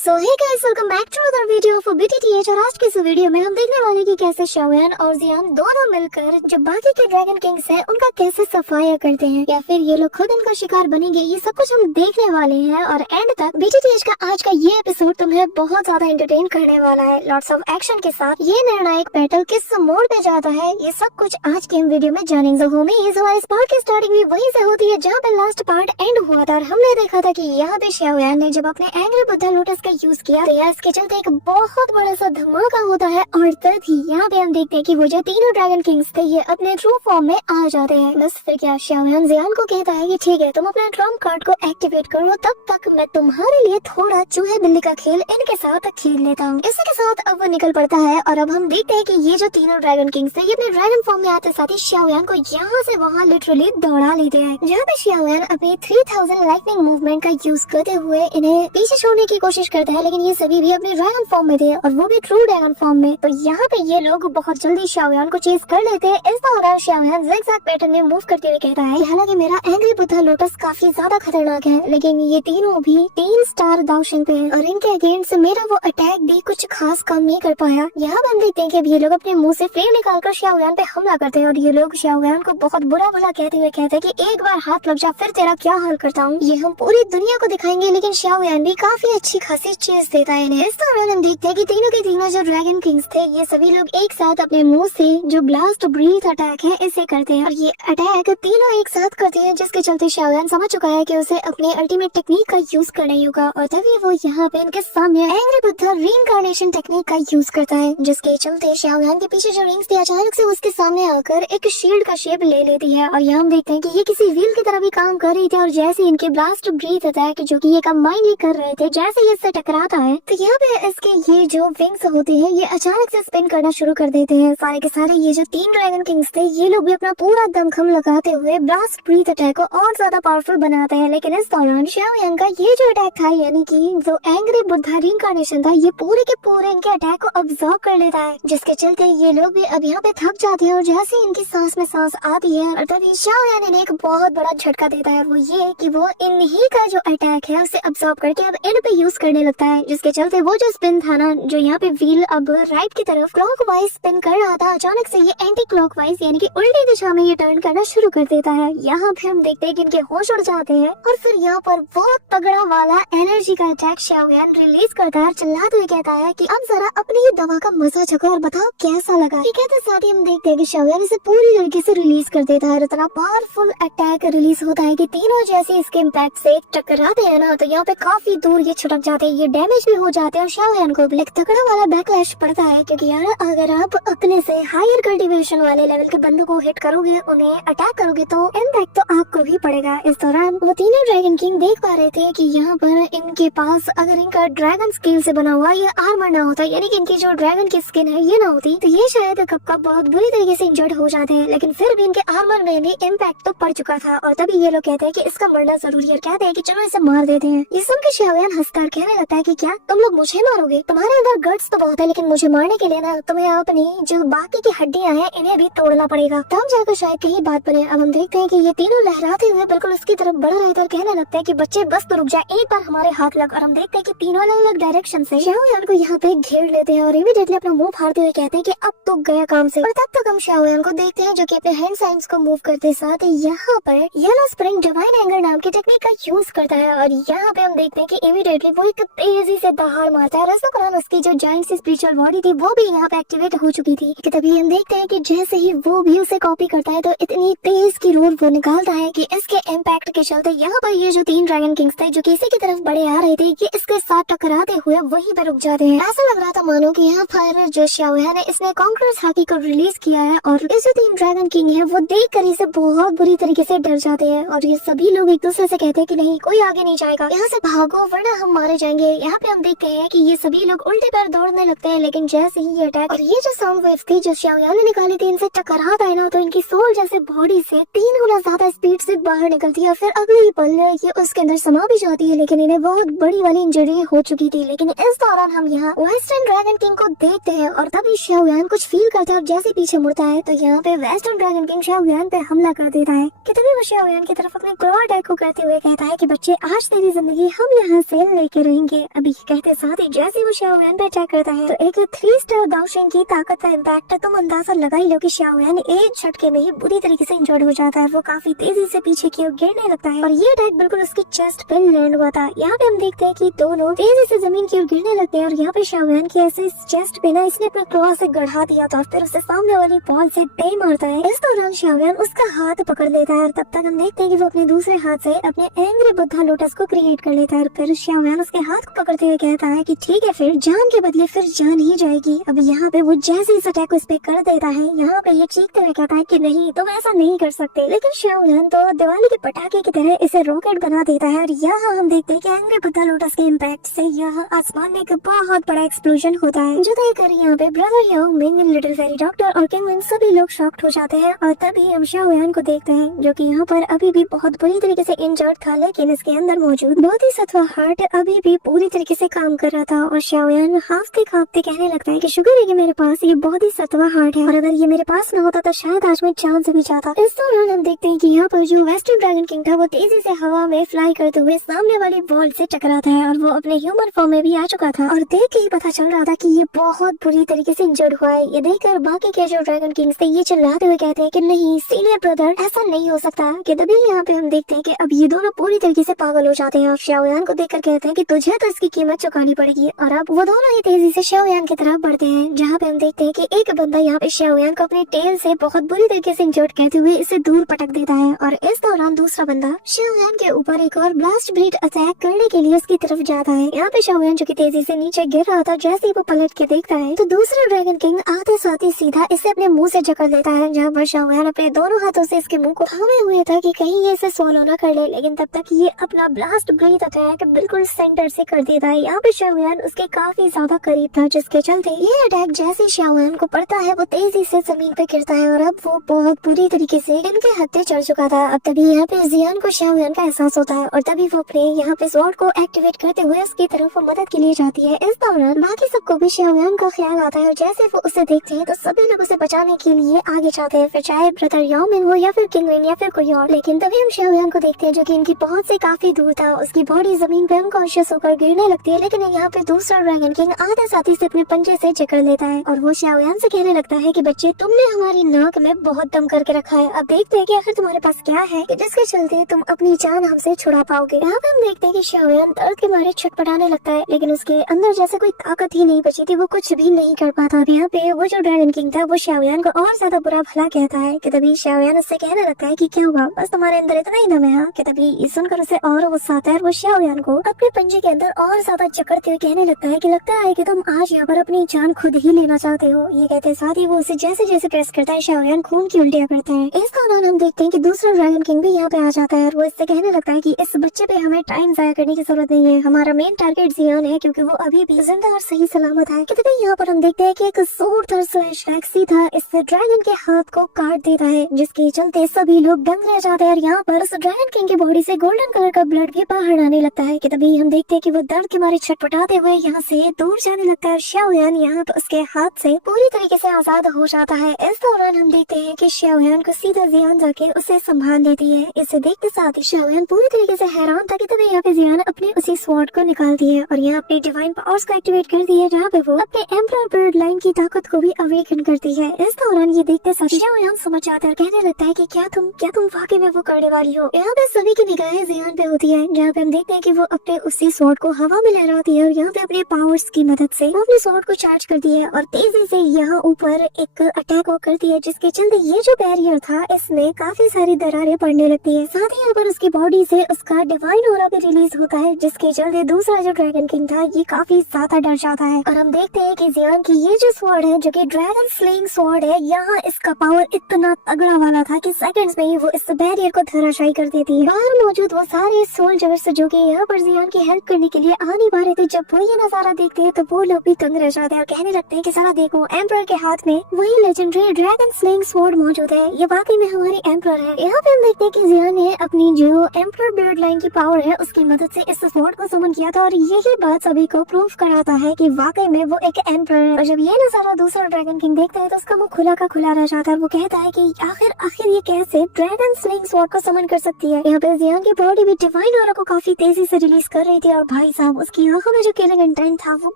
So hey guys, welcome back to other video for BTTH. और आज के इस वीडियो में हम देखने वाले कि कैसे शाओयान और जियान दोनों मिलकर जो बाकी के ड्रैगन किंग्स हैं उनका कैसे सफाया करते हैं, या फिर ये लोग खुद इनका शिकार बनेंगे। ये सब कुछ हम देखने वाले हैं और एंड तक बीटीटीएच का आज का ये एपिसोड तुम्हें बहुत ज्यादा एंटरटेन करने वाला है। लॉट्स ऑफ एक्शन के साथ ये निर्णायक बैटल किस मोड़ पे जाता है, ये सब कुछ आज के हम वीडियो में जानेंगे। होमीज, हमारे इस पार्ट की स्टार्टिंग भी वहीं से होती है जहाँ पे लास्ट पार्ट एंड हुआ था। हमने देखा था कि यहाँ पे शाओयान ने जब अपने एंग्री बुद्धा लोटस का यूज किया तो इसके चलते एक बहुत बड़ा सा धमाका होता है। और तभी यहाँ पे हम देखते हैं कि वो जो तीनों ड्रैगन किंग्स थे ये अपने ट्रू फॉर्म में आ जाते हैं। बस फिर क्या, शाओयान जियान को कहता है कि ठीक है, तुम अपना ट्रम्प कार्ड को एक्टिवेट करो, तब तक मैं तुम्हारे लिए थोड़ा चूहे बिल्ली का खेल इनके साथ खेल लेता हूँ। इसी के साथ अब वो निकल पड़ता है और अब हम देखते हैं कि ये जो तीनों ड्रैगन किंग्स थे ये अपने ड्रैगन फॉर्म में आते साथ ही शाओयान को यहाँ से वहाँ लिटरली दौड़ा लेते हैं। जहाँ पे शाओयान अपनी 3000 लाइटनिंग मूवमेंट का यूज करते हुए इन्हें पीछे छोड़ने की कोशिश करता है, लेकिन ये सभी भी अपने ड्रैगन फॉर्म में थे और वो भी ट्रू ड्रैगन फॉर्म में। तो यहाँ पे ये लोग बहुत जल्दी शाओयान को चेस कर लेते हैं। इस दौरान शाओयान ज़िगज़ैग पैटर्न में मूव करते हुए कहता है, हालांकि मेरा एंग्री बुद्धा लोटस काफी ज्यादा खतरनाक है, लेकिन ये तीनों भी 3 स्टार दाउशन पे है और इनके अगेंस्ट मेरा वो अटैक भी कुछ खास काम नहीं कर पाया। यहाँ हम देखते हैं कि ये लोग अपने मुंह से फ्लेम निकालकर शाओयान पे हमला करते हैं और ये लोग शाओयान को बहुत बुरा भला कहते हुए कहते हैं कि एक बार हाथ लग जा, फिर तेरा क्या हाल करता हूँ। ये हम पूरी दुनिया को दिखाएंगे। लेकिन शाओयान भी काफी अच्छी खासी चीज देता है इन्हें। इस दौरान हम देखते हैं कि तीनों के तीनों जो ड्रैगन किंग्स थे ये सभी लोग एक साथ अपने मुंह से जो ब्लास्ट ब्रीथ अटैक है इसे करते हैं और ये अटैक तीनों एक साथ करते हैं, जिसके चलते शाओयान समझ चुका है कि उसे अपने अल्टीमेट टेक्निक का यूज करना ही होगा। और तभी वो यहाँ पे इनके सामने एंग्री बुद्धा रीइंकार्नेशन टेक्निक का यूज करता है, जिसके चलते शाओयान के पीछे जो रिंग्स थी अचानक से उसके सामने आकर एक शील्ड का शेप ले लेती है। और यहाँ हम देखते हैं कि ये किसी व्हील की तरह भी काम कर रही थी और जैसे इनके ब्लास्ट ब्रीथ अटैक जो कि ये कंबाइन ही कर रहे थे, जैसे ये इससे टकराता है तो यहाँ पे इसके ये जो विंग्स होते हैं ये अचानक से स्पिन करना शुरू कर देते हैं। सारे के सारे ये जो 3 ड्रैगन किंग्स थे ये लोग भी अपना पूरा दमखम लगाते हुए ब्लास्ट ब्रीथ अटैक को और ज्यादा पावरफुल बनाते हैं। लेकिन इस दौरान शाओयान का ये जो अटैक था, यानी कि जो एंग्री बुद्धा रीइंकार्नेशन था, ये पूरे के पूरे इनके अटैक को अब्सॉर्ब कर लेता है, जिसके चलते ये लोग भी अब यहाँ पे थक जाते हैं। और जैसे इनकी सांस में सांस आती है और तभी शाओयान इन्हें एक बहुत बड़ा झटका देता है, वो ये कि वो इन्हीं का जो अटैक है उसे अब्सॉर्ब करके अब इन पे यूज करने लगता है, जिसके चलते वो जो स्पिन था ना, जो यहाँ पे व्हील अब राइट की तरफ क्लॉकवाइज स्पिन कर रहा था, अचानक से ये एंटी क्लॉकवाइज यानी कि उल्टी दिशा में ये टर्न करना शुरू कर देता है। यहाँ पे हम देखते हैं कि इनके होश उड़ जाते हैं और फिर यहाँ पर बहुत तगड़ा वाला एनर्जी का अटैक शाओयान रिलीज करता है, चिल्लाते हुए कहता है कि अब जरा अपनी ही दवा का मजा चखो और बताओ कैसा लगा। ये कहते साथ ही हम देखते हैं कि शाओयान इसे पूरी तरीके से रिलीज कर देता है। इतना पावरफुल अटैक रिलीज होता है कि तीनों जैसे इसके इम्पैक्ट से टकराते हैं ना, तो यहाँ पे काफी दूर ये छिटक जाते हैं, ये डैमेज भी हो जाते हैं और शाओयान को भी तगड़ा वाला बैकलैश पड़ता है। क्योंकि यार अगर आप अपने से हायर कल्टीवेशन वाले लेवल के बंदों को हिट करोगे, उन्हें अटैक करोगे, तो इम्पैक्ट तो आपको भी पड़ेगा। इस दौरान वो तीनों ड्रैगन किंग देख पा रहे थे कि यहाँ पर इनके पास अगर इनका ड्रैगन स्केल से बना हुआ ये आर्मर ना होता, यानी कि इनकी जो ड्रैगन की स्किन है ये ना होती, तो ये शायद कब का बहुत बुरी तरीके से इंजर्ड हो जाते हैं। लेकिन फिर भी इनके आर्मर में भी इम्पैक्ट तो पड़ चुका था और तभी ये लोग कहते हैं कि इसका मरना जरूरी है। कहते हैं कि चलो इसे मार देते हैं। ये सुन के शाओयान हंसकर कहने लगता है कि क्या तुम लोग मुझे मारोगे? तुम्हारे अंदर गट्स तो बहुत है, लेकिन मुझे मारने के लिए ना तुम्हें अपनी जो बाकी की हड्डियां हैं इन्हें भी तोड़ना पड़ेगा, तब जाकर शायद कहीं बात बने। अब हम देखते हैं कि ये तीनों लहराते हुए बिल्कुल उसकी तरफ बढ़ रहे थे और कहने लगते हैं कि बच्चे बस तो रुक जाए, एक बार हमारे हाथ लग। और हम देखते हैं कि तीनों अलग अलग डायरेक्शन से शाओयान को यहाँ पे घेर लेते हैं और इमीडिएटली अपना मुंह फाड़ते हुए कहते हैं कि अब तो गया काम से। और तब तक हम शाओयान को देखते हैं जो कि अपने हैंड साइंस को मूव करते साथ यहाँ पर येलो स्प्रिंग डिवाइन एंगर नाम की टेक्निक का यूज करता है और यहाँ पे हम देखते हैं कि इमीडिएटली वो एक तेजी से दहाड़ मारता है। इस दौरान उसकी जो जायंट सी स्पिरिचुअल बॉडी थी वो भी यहाँ पे एक्टिवेट हो चुकी थी कि तभी हम देखते हैं कि जैसे ही वो भी उसे कॉपी करता है तो इतनी तेज की रोड वो निकालता है कि इसके इम्पैक्ट के चलते यहाँ पर ये जो 3 ड्रैगन किंग्स थे जो किसी की तरफ बड़े आ रहे थे ये इसके साथ टकराते हुए वहीं पे रुक जाते हैं। ऐसा लग रहा था मानो कि यहाँ पर जो शाओयान है इसने कॉन्करर्स हाकी को रिलीज किया है और ये जो 3 ड्रैगन किंग है वो देख कर इसे बहुत बुरी तरीके से डर जाते हैं और ये सभी लोग एक दूसरे से कहते हैं कि नहीं, कोई आगे नहीं जाएगा, यहाँ से भागो वरना हम मारे जाएंगे। यहाँ पे हम देखते हैं कि ये सभी लोग उल्टे पैर दौड़ने लगते हैं, लेकिन जैसे ही ये अटैक और ये जो साउंड वेव्स थी जो शाओयान ने निकाली थी इनसे टकराता है ना, तो इनकी सोल जैसे बॉडी से 3 गुना ज्यादा स्पीड से बाहर निकलती है और फिर अगले ही पल ये उसके अंदर समा भी जाती है। लेकिन इन्हें बहुत बड़ी वाली इंजरी हो चुकी थी। लेकिन इस दौरान हम यहाँ वेस्टर्न ड्रैगन किंग को देखते हैं और तभी शाओयान कुछ फील करता है और जैसे पीछे मुड़ता है तो यहाँ पे वेस्टर्न ड्रैगन किंग शाओयान पे हमला कर देता है कि तभी वो शाओयान की तरफ अपने क्लॉ अटैक को करते हुए कहता है कि बच्चे आज तेरी जिंदगी हम यहाँ से लेके रहेंगे। के। अभी कहते साथ ही जैसे वो शाओयान पे अटैक करता है तो एक 3 स्टार गाओशिंग की ताकत का इम्पैक्ट तुम अंदाजा लगा ही लो कि शाओयान एक झटके में ही बुरी तरीके से इंजर्ड हो जाता है। वो काफी तेजी से पीछे की ओर गिरने लगता है और ये अटैक बिल्कुल उसकी चेस्ट पे लैंड हुआ था। यहाँ पे हम देखते हैं कि दोनों तेजी से जमीन की ओर गिरने लगते हैं और यहाँ पे शाओयान की ऐसे चेस्ट पे ना इसने अपना क्लॉ से गढ़ा दिया था और फिर उसे सामने वाली बॉल से दे मारता है। इस दौरान शाओयान उसका हाथ पकड़ लेता है और तब तक हम देखते हैं कि वो अपने दूसरे हाथ से अपने एंग्री बुद्धा लोटस को क्रिएट कर लेता है और फिर शाओयान उसके हाथ को पकड़ते हुए कहता है कि ठीक है, फिर जान के बदले फिर जान ही जाएगी। अब यहाँ पे वो जैसे इस अटैक को इस पे कर देता है, यहाँ पे ये चीखते हुए कहता है कि नहीं, तुम ऐसा नहीं कर सकते। लेकिन शाओयान तो दिवाली के पटाखे की तरह इसे रॉकेट बना देता है और यहाँ हम देखते हैं कि एंग्री बुद्धा लोटस के इम्पैक्ट से यहाँ आसमान में एक बहुत बड़ा एक्सप्लोजन होता है, जो देखकर यहाँ पे ब्रदर याओ मिंग, लिटिल फेरी डॉक्टर और किंगविन सभी लोग शॉक्ड हो जाते हैं। और तभी हम शाओयान को देखते हैं जो कि यहाँ पर अभी भी बहुत बुरी तरीके से इंजर्ड था, लेकिन इसके अंदर मौजूद बोधिसत्व हार्ट अभी भी पूरी तरीके से काम कर रहा था। और शाओयान हाफते खाफते कहने लगता है कि शुक्र है कि मेरे पास ये बोधिसत्व हार्ट है और अगर ये मेरे पास न होता तो शायद आज मैं चांद से भी जाता। इस दौरान हम देखते हैं कि यहाँ पर जो वेस्टर्न ड्रैगन किंग था वो तेजी से हवा में फ्लाई करते हुए सामने वाली बॉल से टकराता है और वो अपने ह्यूमन फॉर्म में भी आ चुका था और देख के ही पता चल रहा था कि ये बहुत बुरी तरीके से इंजर्ड हुआ है। ये देखकर बाकी के जो ड्रैगन किंग्स थे ये चिल्लाते हुए कहते हैं कि नहीं सीनियर ब्रदर, ऐसा नहीं हो सकता। कि तभी यहाँ पे हम देखते हैं कि अब ये दोनों पूरी तरीके से पागल हो जाते हैं और शाओयान को देखकर कहते हैं कि तुझे तो इसकी कीमत चुकानी पड़ेगी। और अब वो दोनों ही तेजी से शाओयान की तरफ बढ़ते हैं, जहाँ पे हम देखते हैं कि एक बंदा यहाँ पे शाओयान को अपने टेल से बहुत बुरी तरीके से इंजर्ड कहते हुए इसे दूर पटक देता है और इस दौरान दूसरा बंदा शाओयान के ऊपर एक और ब्लास्ट ब्रीड अटैक करने के लिए उसकी तरफ जाता है। यहाँ पे शाओयान जो कि तेजी से नीचे गिर रहा था, जैसे ही वो पलट के देखता है तो दूसरा ड्रैगन किंग आते साथ ही सीधा इसे अपने मुंह से जकड़ लेता है, जहाँ पर शाओयान अपने दोनों हाथों से इसके मुंह को थामे हुए था कि कहीं ये इसे swallow न कर ले, लेकिन तब तक ये अपना ब्लास्ट ब्रीथ अटैक बिल्कुल सेंटर से कर देता है। यहाँ पे शाओयान उसके काफी ज्यादा करीब था, जिसके चलते ये अटैक जैसे शाओयान को पड़ता है वो तेजी से जमीन पे गिरता है और अब वो बहुत बुरी तरीके से इनके हत्थे चढ़ चुका था। अब तभी यहाँ पे जियान को शाओयान का एहसास होता है और तभी वो अपने यहाँ पे स्वॉर्ड को एक्टिवेट करते हुए उसकी तरफ मदद के लिए जाती है। इस दौरान बाकी सबको भी शाओयान का ख्याल आता है और जैसे वो उसे देखते हैं तो सभी लोग उसे बचाने के लिए आगे जाते हैं, फिर चाहे ब्रदर याओ मिंग हो या फिर किंगविन या फिर कोई और। लेकिन तभी हम शाओयान को देखते हैं जो कि इनकी पहुंच से काफी दूर था, उसकी बॉडी जमीन पे अनकॉन्शियस होकर गिरने लगती है। लेकिन यहाँ पे दूसरा ड्रैगन किंग आधे साथी से अपने पंजे से जकड़ लेता है और वो शाओयान से कहने लगता है कि बच्चे, तुमने हमारी नाक में बहुत दम करके रखा है, अब देखते हैं कि आखिर तुम्हारे पास क्या है कि जिसके चलते तुम अपनी जान हमसे छुड़ा पाओगे। यहाँ पे हम देखते हैं कि शाओयान दर्द के मारे छटपटाने लगता है, लेकिन उसके अंदर जैसे कोई ताकत ही नहीं बची थी, वो कुछ भी नहीं कर पाता। यहाँ पे वो जो ड्रैगन किंग था वो शाओयान को और ज्यादा बुरा भला कहता है कि तभी शाओयान उससे कहने लगता है कि क्या हुआ, बस तुम्हारे अंदर इतना ही दम है। कि तभी सुनकर उसे और गुस्सा आता है और वो शाओयान को अपने पंजे के अंदर और ज्यादा जकड़ते हुए कहने लगता है कि लगता है कि तुम आज यहाँ पर अपनी जान खुद ही लेना चाहते हो। ये कहते साथ ही वो उसे जैसे जैसे प्रेस करता है शाओयान खून की उल्टियाँ करता है। इस दौरान हम देखते हैं कि दूसरा ड्रैगन किंग भी यहाँ पे आ जाता है और वो इससे कहने लगता है कि इस बच्चे पे हमें टाइम जाया करने की जरूरत नहीं है, हमारा मेन टारगेट जियान है क्योंकि वो अभी भी जिंदा और सही सलामत है। कि यहाँ पर हम देखते हैं कि एक सूर स्लैश सीधा इस ड्रैगन के हाथ को काट देता है, जिसके चलते सभी लोग दंग रह जाते हैं और यहाँ पर उस ड्रैगन किंग की बॉडी से गोल्डन कलर का ब्लड भी बाहर आने लगता है। कि तभी हम देखते हैं कि वो दर्द के मारे छटपटाते हुए यहाँ से दूर जाने लगता है। शाओयान यहाँ पर उसके हाथ से पूरी तरीके से आजाद हो जाता है। इस दौरान हम देखते हैं कि शाओयान को सीधा जियान जाके उसे संभाल देती है। इसे देखते साथ ही शाओयान पूरी तरीके से हैरान था कि तभी यहाँ पे जियान अपने उसी स्वॉर्ड को निकालती है और यहाँ अपनी डिवाइन पावर्स को एक्टिवेट करती है, जहाँ पे वो अपने एम्परर ब्लड लाइन की ताकत को भी अवेकन करती है। इस दौरान ये देखते साथ शाओयान समझ जाता है और कहने लगता है कि क्या तुम वाकई में वो करने वाली हो। यहाँ पे सभी की निगाहें जियान पे होती है, जहाँ पे हम देखते हैं कि वो अपने उसी स्वॉर्ड को हवा में लहराती है और यहाँ पे अपने पावर्स की मदद से वो अपने स्वॉर्ड को चार्ज करती है और तेजी से यहाँ ऊपर एक अटैक वो करती है, जिसके चलते ये जो बैरियर था इसमें काफी सारी दरारें पड़ने लगती है। साथ ही यहाँ पर उसकी बॉडी से उसका डिवाइन ऑरा भी रिलीज होता है, जिसके चलते दूसरा जो ड्रैगन किंग था ये काफी ज्यादा डर जाता है। और हम देखते हैं कि जियान की ये जो स्वॉर्ड है जो कि ड्रैगन स्लेइंग स्वॉर्ड है, यहाँ इसका पावर इतना तगड़ा वाला था कि सेकंड्स में ही वो इस बैरियर को धराशायी कर देती है। बाहर मौजूद वो सारे सोल्जर्स जो कि यहाँ पर जियान की हेल्प करने के लिए आ नहीं पा रहे थे, जब वो ये नजारा देखते हैं तो वो लोग भी तंग रह जाते हैं और कहने लगते हैं कि सारा देखो, एम्परर के हाथ में वही लेजेंडरी ड्रैगन स्लेइंग स्वॉर्ड मौजूद है, ये वाकई में हमारी एम्परर है। यहाँ पे हम देखते हैं कि जियान ने अपनी जो एम्परर ब्लड लाइन की पावर है उसकी मदद से इस स्वॉर्ड को समन किया था और यही बात सभी को प्रूव कराता है कि वाकई में वो एक एम्परर है। और जब ये नजारा दूसरा ड्रैगन किंग देखता है तो उसका मुंह खुला का खुला रह जाता है। वो कहता है कि आखिर ये कैसे ड्रैगन स्लेइंग स्वॉर्ड को समन कर सकती है। यहाँ पे जियान की बॉडी भी डिवाइन ऑरा को काफी तेजी से रिलीज कर रही थी और भाई साहब उसकी आंखों में जो किलिंग इंटेंट था वो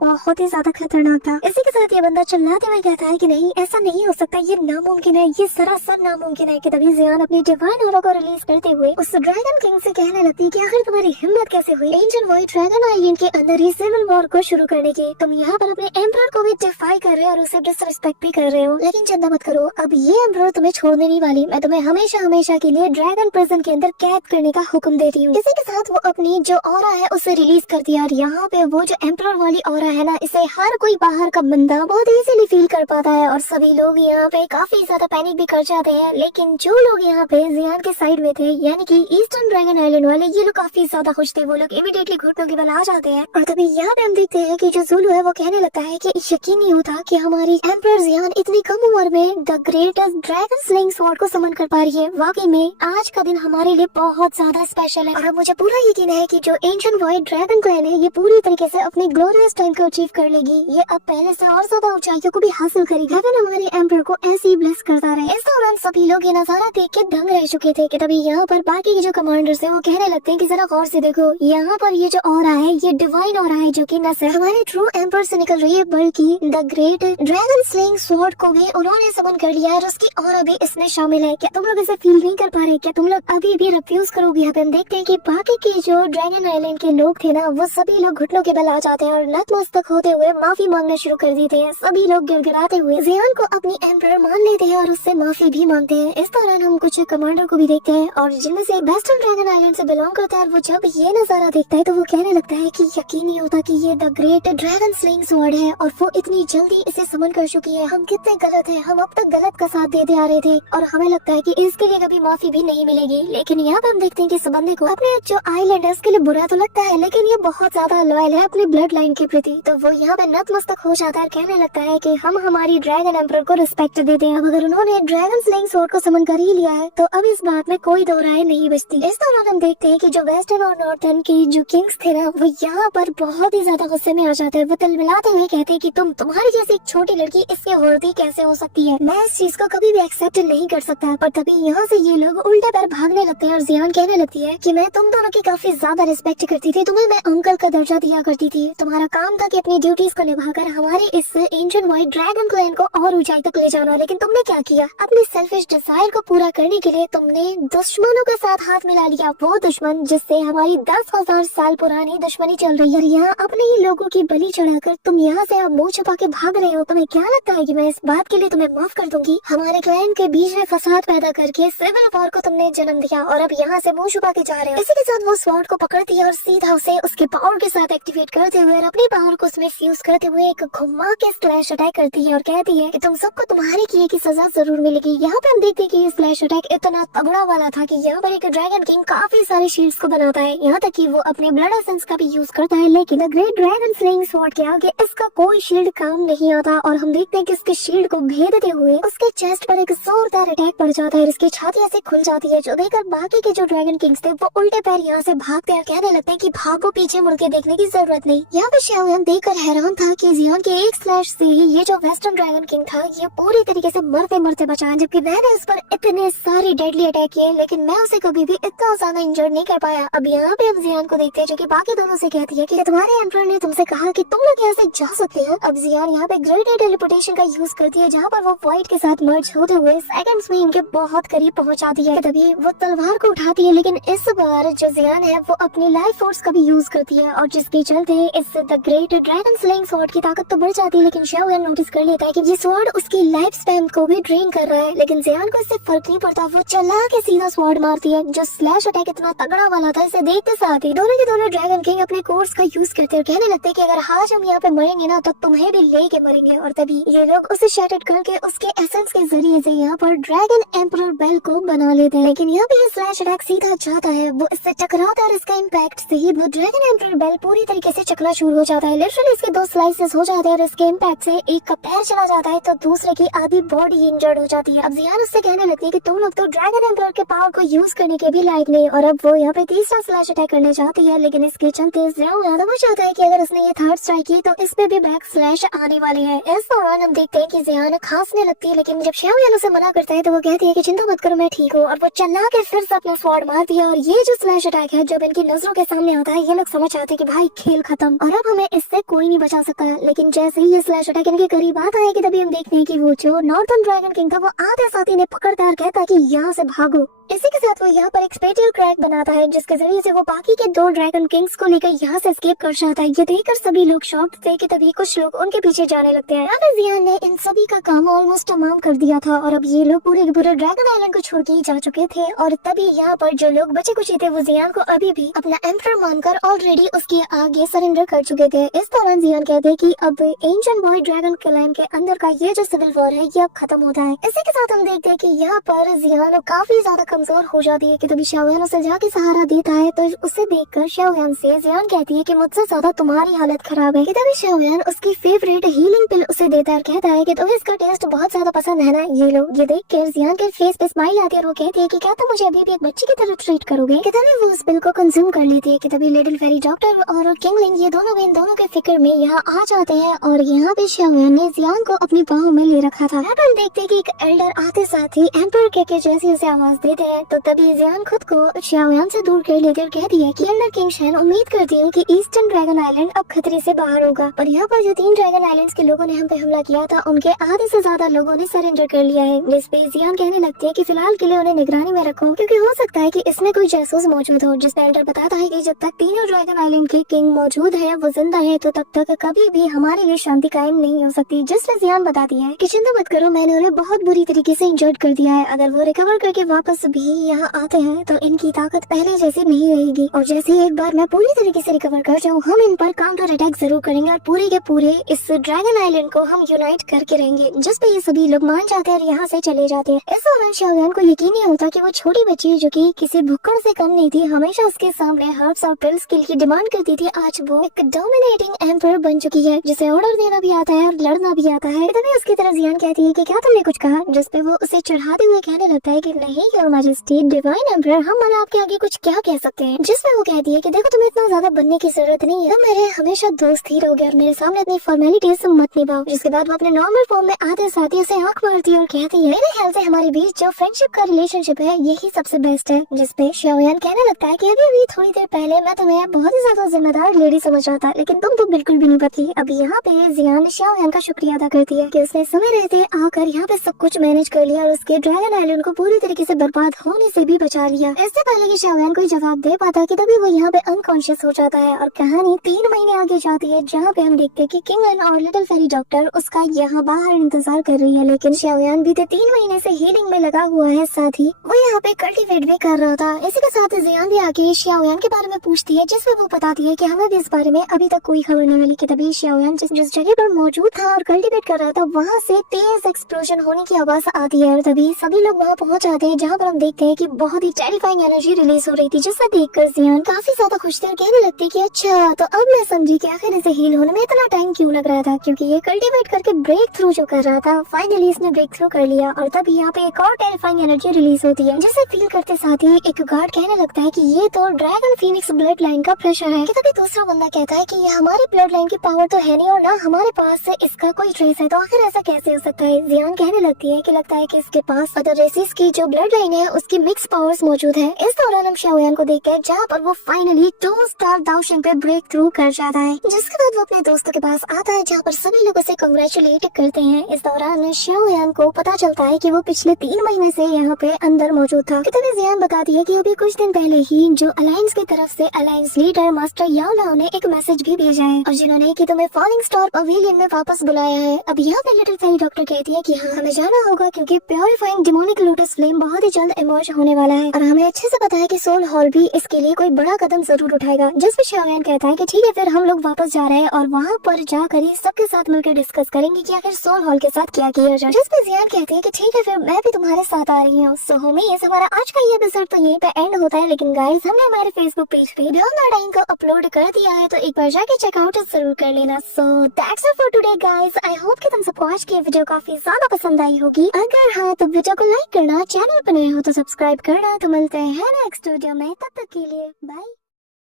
बहुत ही ज्यादा खतरनाक था। इसी के साथ ये बंदा चिल्लाते हुए कहता है कि नहीं ऐसा नहीं हो सकता, ये नामुमकिन है, ये सरासर नामुमकिन है। कि तभी जियान अपनी डिवाइन ऑरा को रिलीज करते हुए उस ड्रैगन किंग से कहने लगती है कि आखिर तुम्हारी हिम्मत कैसे हुई एंशिएंट व्हाइट ड्रैगन आइलैंड के अंदर ही सिविल वॉर को शुरू करने की। तुम यहाँ पर अपने एम्परर को भी डिफाई कर रहे हो और उसे डिसरिस्पेक्ट भी कर रहे हो, लेकिन चिंता मत करो, अब ये एम्परर तुम्हें छोड़ने नहीं वाली। मैं तुम्हें हमेशा हमेशा के लिए ड्रैगन प्रिजन के अंदर कैद करने का हुक्म देती हूँ। इसी के साथ वो अपनी जो ऑरा है उसे रिलीज कर दिया और यहाँ पे वो जो एम्परर वाली ऑरा है ना, इसे हर कोई बाहर का बंदा बहुत इजीली फील कर पाता है और सभी लोग यहाँ पे काफी ज्यादा पैनिक भी कर जाते हैं। लेकिन जो लोग यहाँ पे जियान के साइड में थे यानी कि ईस्टर्न ड्रैगन आइलैंड वाले, ये लोग काफी ज्यादा खुश थे। वो लोग इमीडिएटली घुटनों के बल आ जाते हैं और तभी यहाँ पे हम देखते हैं कि जो ज़ुलू है वो कहने लगता है कि यकीन नहीं होता कि हमारी एम्परर जियान इतनी कम उम्र में the greatest dragon slaying sword को समन कर पा रही है। वाकई में आज का दिन हमारे लिए बहुत ज्यादा स्पेशल है और अब मुझे पूरा यकीन है कि जो एंशिएंट व्हाइट ड्रैगन क्लैन है ये पूरी तरीके से अपनी ग्लोरियस टाइम को अचीव कर लेगी। ये अब पहले से और ज्यादा ऊंचाइयों को भी हासिल करेगी। हेवन हमारे एम्परर को ऐसे ही ब्लेस करता रहे। इस दौरान सभी लोग ये नजारा देख के दंग रह चुके थे कि तभी यहाँ पर बाकी के जो कमांडर्स है वो कहने लगते हैं कि जरा गौर से देखो, यहाँ पर ये जो ऑरा है ये डिवाइन ऑरा है जो कि न सिर्फ हमारे ट्रू एम्परर से निकल रही है बल्कि the great dragon slaying sword को भी उन्होंने समन कर लिया है और उसकी ऑरा भी इसमें शामिल है। क्या तुम लोग इसे फील नहीं कर पा रहे? क्या तुम लोग अभी भी रिफ्यूज करोगे? यहाँ पे हम देखते हैं कि बाकी के जो ड्रैगन आइलैंड के लोग थे ना वो सभी लोग घुटनों के बल आ जाते हैं और नतमस्तक होते हुए माफी मांगना शुरू कर देते हैं। सभी लोग गिड़गिड़ाते हुए जियान को अपनी एम्परर मान लेते हैं और उससे माफी भी मांगते हैं। इस दौरान हम कुछ कमांडर को भी देखते हैं और जिनमें से वेस्टर्न ड्रैगन आइलैंड से बिलोंग करता है। वो जब ये नजारा देखता है तो वो कहने लगता है कि यकीन नहीं होता कि ये the great dragon slaying sword है और वो इतनी जल्दी इसे समन कर चुकी है। हम कितने गलत हैं, हम अब तक गलत का साथ देते आ रहे थे और हमें लगता है कि इसके लिए कभी माफी भी नहीं मिलेगी। लेकिन यहाँ पर हम देखते हैं कि इस बंदे को अपने जो आइलैंड है उसके लिए बुरा तो लगता है लेकिन ये बहुत ज्यादा लॉयल है अपने ब्लड लाइन के प्रति। तो वो यहाँ पे नतमस्तक हो जाता है, कहने लगता है कि हम हमारी ड्रैगन एम्परर को रिस्पेक्ट देते हैं। अब अगर उन्होंने ड्रैगन स्लेइंग स्वॉर्ड को समन कर ही लिया है तो अब इस बात में कोई दो राय नहीं बचती। इस दौरान हम देखते हैं कि जो वेस्टर्न और नॉर्थर्न की जो किंग्स थे ना वो यहाँ पर बहुत ही ज्यादा गुस्से में आ जाते हैं। वो तिलमिलाते हुए कहते हैं कि तुम्हारी जैसी एक छोटी लड़की इसके वर्दी कैसे हो सकती है, मैं इस चीज को कभी भी एक्सेप्ट नहीं कर सकता। पर तभी यहाँ से ये लोग उल्टे पैर भागने लगते हैं और जियान कहने लगती है कि मैं तुम दोनों की काफी ज्यादा रिस्पेक्ट करती थी, तुम्हें मैं अंकल का दर्जा दिया करती थी, तुम्हारा काम था कि अपनी ड्यूटीज को निभाकर हमारे इस एंशिएंट व्हाइट ड्रैगन क्लैन को और ऊंचाई तक ले जाना। लेकिन तुमने क्या किया, अपनी सेल्फिश डिजायर को पूरा करने के लिए तुमने दुश्मनों के साथ हाथ मिला लिया, वो दुश्मन जिससे हमारी 10,000 साल पुरानी दुश्मनी चल रही है। यहाँ अपने ही लोगों की बलि चढ़ाकर तुम यहाँ से अब मुंह छुपा के भाग रहे हो। तुम्हें क्या लगता है कि मैं इस बात के लिए तुम्हें माफ कर दूंगी? हमारे क्लैन के बीच में फसाद पैदा करके सिविल वॉर को तुमने जन्म दिया और अब यहाँ से मुंह छुपा के जा रहे हो। इसी के साथ वो स्वॉर्ड को पकड़ती है और सीधा उसे उसके पावर के साथ एक्टिवेट करते हुए और अपनी पावर को उसमें फ्यूज करते हुए एक घुमा के स्लैश अटैक करती है और कहती है कि तुम सबको तुम्हारे किए की सजा जरूर मिलेगी। यहाँ पे हम देखते हैं कि ये स्लैश अटैक इतना तगड़ा वाला था कि यहाँ पर एक ड्रैगन किंग काफी सारे शील्ड्स को बनाता है, यहाँ तक कि वो अपने ब्लड एसेंस का भी यूज करता है। लेकिन the great dragon slaying sword के आगे इसका कोई शील्ड काम नहीं आता और हम देखते हैं कि उसके शील्ड को भेदते हुए उसके चेस्ट पर एक जोरदार अटैक पड़ जाता है, इसकी छाती ऐसे खुल जाती है जो देखकर बाकी के जो ड्रैगन किंग्स थे वो उल्टे पैर यहाँ से भागते हैं, कहने लगते हैं कि भागो, पीछे मुड़ के देखने की जरूरत नहीं। यहाँ पे शाओयान देखकर हैरान था कि जियान के एक स्लैश से ये जो वेस्टर्न ड्रैगन किंग था ये पूरी तरीके से मरते मरते बचा, जबकि मैंने उस पर इतने सारे डेडली अटैक किए लेकिन मैं उसे कभी भी इतना ज्यादा इंजर्ड नहीं कर पाया। अब यहाँ पे हम जियान को देखते हैं जो कि बाकी दोनों से कहती है कि तुम्हारे एम्परर ने तुमसे कहा कि तुम लोग यहाँ से जा सकते हैं। अब जियान यहाँ पे ग्रेट टेलीपोर्टेशन का यूज करती है जहाँ पर वो व्हाइट के साथ मर्ज होते हुए सेकंड्स में इनके बहुत करीब पहुँच जाती है। तभी वो तलवार को उठाती है लेकिन इस बार जो जियान है वो अपनी लाइफ फोर्स का भी यूज करती है और जिसके चलते इस the great dragon slaying sword की ताकत तो बढ़ जाती है लेकिन शाओयान नोटिस कर लेता है कि ये स्वॉर्ड उसकी लाइफ स्पैन को भी ड्रेन कर रहा है। लेकिन जियान को इससे फर्क नहीं पड़ता, वो चला के सीधा स्वॉर्ड मारती है। जो स्लैश अटैक इतना तगड़ा वाला था इसे देखते साथ ही दोनों के दोनों ड्रैगन किंग अपने कोर्स का यूज करते हैं, कहने लगते हैं कि अगर आज हम यहाँ पे मरेंगे ना तो तुम्हें भी लेके मरेंगे। और तभी ये लोग उसे शैटर्ड करके उसके एसेंस के जरिए से यहाँ पर ड्रैगन एम्परर बेल को बना लेते हैं। लेकिन यहाँ पे स्लैश अटैक सीधा जाता है, वो इससे टकराता है और इसका इम्पैक्ट से ही वो ड्रैगन एम्परर बेल पूरी तरीके से चकना शुरू हो जाता है। लिटरली इसके 2 स्लाइसेस हो जाते हैं और इसके इम्पैक्ट से एक का पैर चला जाता है तो दूसरे की आधी बॉडी इंजर्ड हो जाती है। अब जियान उससे कहने लगती है कि तुम लोग तो ड्रैगन एम्परर के पावर को यूज करने के भी लायक नहीं। और अब वो यहाँ पे तीसरा स्लैश अटैक करना चाहती है लेकिन इसके चलते ज्यादा वो चाहता है कि अगर उसने ये थर्ड स्ट्राइक की तो इस पे भी बैक स्लैश आने वाली है। इस दौरान हम देखते हैं कि जियान खांसने लगती है लेकिन जब शाओयान उसे मना करता है तो वो कहती है कि चिंता मत करो मैं ठीक हूँ और वो चला के फिर से अपना स्वॉर्ड मारती है। और ये जो स्लैश अटैक है जब इनकी नजरों के सामने आता है ये लोग समझ आते कि भाई खेल खत्म और अब हमें इससे कोई नहीं बचा सकता है। लेकिन जैसे ही ये स्लैश ड्रैगन के करीब आता है कि तभी हम देखते हैं कि वो जो नॉर्थर्न ड्रैगन किंग था वो आधे साथी ने पकड़कर कहता है कि यहाँ से भागो। इसी के साथ वो यहाँ पर एक स्पेशल क्रैक बनाता है जिसके जरिए से वो बाकी के 2 ड्रैगन किंग्स को लेकर यहाँ से एस्केप कर जाता है। ये देखकर सभी लोग शॉक्ड थे कि तभी कुछ लोग उनके पीछे जाने लगते हैं। यहाँ जियान ने इन सभी का काम ऑलमोस्ट तमाम कर दिया था और अब ये लोग पूरे के पूरे ड्रैगन आइलैंड को छोड़ के ही जा चुके थे। और तभी यहाँ पर जो लोग बचे कुछ थे वो जियान को अभी भी अपना एम्परर मानकर ऑलरेडी उसके आगे सरेंडर कर चुके थे। इस दौरान जियान कहते हैं कि अब एंशिएंट बॉय ड्रैगन क्लैन के अंदर का ये जो सिविल वॉर है ये अब खत्म होता है। इसी के साथ हम देखते हैं कि यहाँ पर जियान काफी ज्यादा कमजोर हो जाती है कि तभी शाओयान उसे जाके सहारा देता है। तो उसे देखकर शाओयान से जियान कहती है कि मुझसे ज्यादा तुम्हारी हालत खराब है। कि तभी शाओयान उसकी फेवरेट हीलिंग पिल उसे देता है, कहता है कि तुम्हें इसका टेस्ट बहुत ज्यादा पसंद है ना, ये लो। ये देख कर जियान के फेस पे स्माइल आती है और वो कहती है कि क्या तुम मुझे अभी भी एक बच्ची की तरह ट्रीट करोगे। कि तभी वो उस पिल को कंज्यूम कर लेती है। कि तभी लिटिल फेरी डॉक्टर और किंगलिंग ये दोनों इन दोनों के फिक्र में यहाँ आ जाते हैं और यहाँ पे शाओयान ने जियान को अपनी बाहों में ले रखा था। अपन देखते हैं कि एक एल्डर आते साथ ही एम्पर के जैसी उसे आवाज देते हैं। तो तभी जियान खुद को शाओयान से दूर कर लेकर कहती है कि एल्डर किंग शैन उम्मीद करती हूँ कि ईस्टर्न ड्रैगन आइलैंड अब खतरे से बाहर होगा। पर यहाँ पर जो 3 ड्रैगन आइलैंड्स के लोगों ने हम पे हमला किया था उनके आधे से ज्यादा लोगों ने सरेंडर कर लिया है। जिसपे जियान कहने लगती है कि फिलहाल के लिए उन्हें निगरानी में रखो क्योंकि हो सकता है कि इसमें कोई जासूस मौजूद हो। जिसपे एल्डर बताता है कि जब तक तीनों ड्रैगन आइलैंड के किंग मौजूद है, वो जिंदा है, तो तब तक कभी भी हमारे लिए शांति कायम नहीं हो सकती। जिसपे जियान बताती है कि चिंता मत करो, मैंने उन्हें बहुत बुरी तरीके से इंजर्ड कर दिया है। अगर वो रिकवर करके वापस भी यहाँ आते हैं तो इनकी ताकत पहले जैसी नहीं रहेगी और जैसे ही एक बार मैं पूरी तरीके से रिकवर कर जाऊँ हम इन पर काउंटर अटैक जरूर करेंगे और पूरे के पूरे इस ड्रैगन आइलैंड को हम यूनाइट करके रहेंगे। जिसपे ये सभी लोग मान जाते हैं और यहाँ से चले जाते हैं। इस दौरान शाओयान को यकीन नहीं होता कि वो छोटी बच्ची जो कि किसी भुक्कड़ से कम नहीं थी, हमेशा उसके सामने हर्ब्स और पिल्स के लिए डिमांड करती थी, आज वो एक डोमिनेटिंग एम्परर बन चुकी है जिसे ऑर्डर देना भी आता है और लड़ना भी आता है। तभी उसकी तरफ जियान कहती है कि क्या तुमने कुछ कहा, जिसपे वो उसे चढ़ाते हुए कहने लगता है कि नहीं योर मैजेस्टी डिवाइन एम्परर, हम मतलब आपके आगे कुछ क्या कह सकते हैं। जिसमें वो कहती है कि देखो तुम्हें इतना ज्यादा बनने की जरूरत नहीं है, मेरे हमेशा दोस्त ही रहोगे और मेरे सामने अपनी फॉर्मेलिटीज मत निभाओ। जिसके बाद वो अपने नॉर्मल फॉर्म में आते साथ ही उसे आंख मारती है और कहती है मेरे ख्याल से हमारे बीच जो फ्रेंडशिप का रिलेशनशिप है यही सबसे बेस्ट है। जिसपे शाओयान कहने लगता है कि अभी थोड़ी देर पहले मैं तुम्हें बहुत ही ज्यादा जिम्मेदार लेडी समझ रहा था, लेकिन तुम तो बिल्कुल भी नहीं बदली। अब यहाँ पे जियान शाओयान का शुक्रिया अदा करती है कि उसने समय रहते आकर यहाँ पे सब कुछ मैनेज कर लिया और उसके ड्रैगन आइलैंड को पूरी तरीके से बर्बाद होने से भी बचा लिया। इससे पहले कि शाओयान कोई जवाब दे पाता कि तभी वो यहाँ पे अनकॉन्शियस हो जाता है और कहानी 3 महीने आगे जाती है जहाँ पे हम देखते हैं कि किंगलिन और लिटिल फेरी डॉक्टर उसका यहाँ बाहर इंतजार कर रही है। लेकिन शाओयान बीते 3 महीने से हीलिंग में लगा हुआ है, साथ ही वो यहाँ पे कल्टीवेट भी कर रहा था। इसी के साथ जियान भी आके शाओयान के बारे में पूछती है जिसमें वो बताती है कि हमें भी इस बारे में अभी तक कोई खबर नहीं मिली। कि तभी शाओयान जिस जगह पर मौजूद था और कल्टीवेट कर रहा था वहाँ से तेज एक्सप्लोजन होने की आवाज आती है और तभी सभी लोग वहाँ पहुँच जाते हैं जहाँ पर हम देखते हैं कि बहुत ही टेरिफाइंग एनर्जी रिलीज हो रही थी। जिससे देखकर जियान काफी ज्यादा खुश थे और कहने लगते कि अच्छा तो अब मैं समझी कि आखिर इसे हील होने में इतना टाइम क्यों लग रहा था, क्योंकि ये कल्टीवेट करके ब्रेक थ्रू जो कर रहा था फाइनली इसने ब्रेक थ्रू कर लिया। और तभी यहाँ पे एक और टेरिफाइंग एनर्जी रिलीज होती है जिसे फील करते साथ ही एक गार्ड कहने लगता है कि ये तो ड्रैगन फीनिक्स ब्लड लाइन का प्रेशर है। कि तभी दूसरा बंदा कहता है कि ये हमारी ब्लड लाइन की पावर तो है नहीं और ना हमारे पास से इसका कोई ट्रेस है, तो आखिर ऐसा कैसे हो सकता है। जियान कहने लगती है कि लगता है कि इसके पास अदर रेसिस की जो ब्लड लाइन है उसकी मिक्स पावर्स मौजूद है। इस दौरान हम शाओयान को देखते हैं जहाँ पर वो फाइनली 2 स्टार दाओशिंग पे ब्रेक थ्रू कर जाता है। जिसके बाद वो अपने दोस्तों के पास आता है जहाँ पर सभी लोग उसे कांग्रेचुलेट करते हैं। इस दौरान शाओयान को पता चलता है कि वो पिछले 3 महीने से यहाँ पे अंदर मौजूद था। कि तभी जियान बताती है कि अभी कुछ दिन पहले ही जो अलायंस की तरफ से अलायंस लीडर मास्टर याओ लाओ ने एक मैसेज भी भेजा है और जिन्होंने कि तुम्हें फॉलिंग स्टार पवेलियन में वापस बुलाया है। अब यहाँ पे लिटिल फेरी डॉक्टर कहती है कि हाँ हमें जाना होगा क्योंकि प्योरीफाइंग डिमोनिक लोटस फ्लेम बहुत ही जल्द इमर्ज होने वाला है और हमें अच्छे से पता है कि सोल हॉल भी इसके लिए कोई बड़ा कदम जरूर उठाएगा। जिस पे शाओयान कहता है कि ठीक है फिर हम लोग वापस जा रहे हैं और वहाँ पर जाकर ही सबके साथ मिलकर डिस्कस करेंगे कि आखिर सोल हॉल के साथ क्या किया जाए। जिस पे जियान कहती है कि ठीक है फिर मैं भी तुम्हारे साथ आ रही हूँ। सो होमीज हमारा आज का ये एपिसोड तो यहीं पे एंड होता है, लेकिन गाइस हमने हमारे फेसबुक पेज पे बियॉन्ड द डाइंग को अपलोड कर दिया है तो एक बार जाके चेकआउट जरूर कर लेना। So that's it for today guys. I hope कि तुम सबको आज की वीडियो काफी ज्यादा पसंद आई होगी। अगर हाँ तो वीडियो को लाइक करना, चैनल पर नए हो तो सब्सक्राइब करना। तो मिलते हैं नेक्स्ट वीडियो में, तब तक के लिए बाय।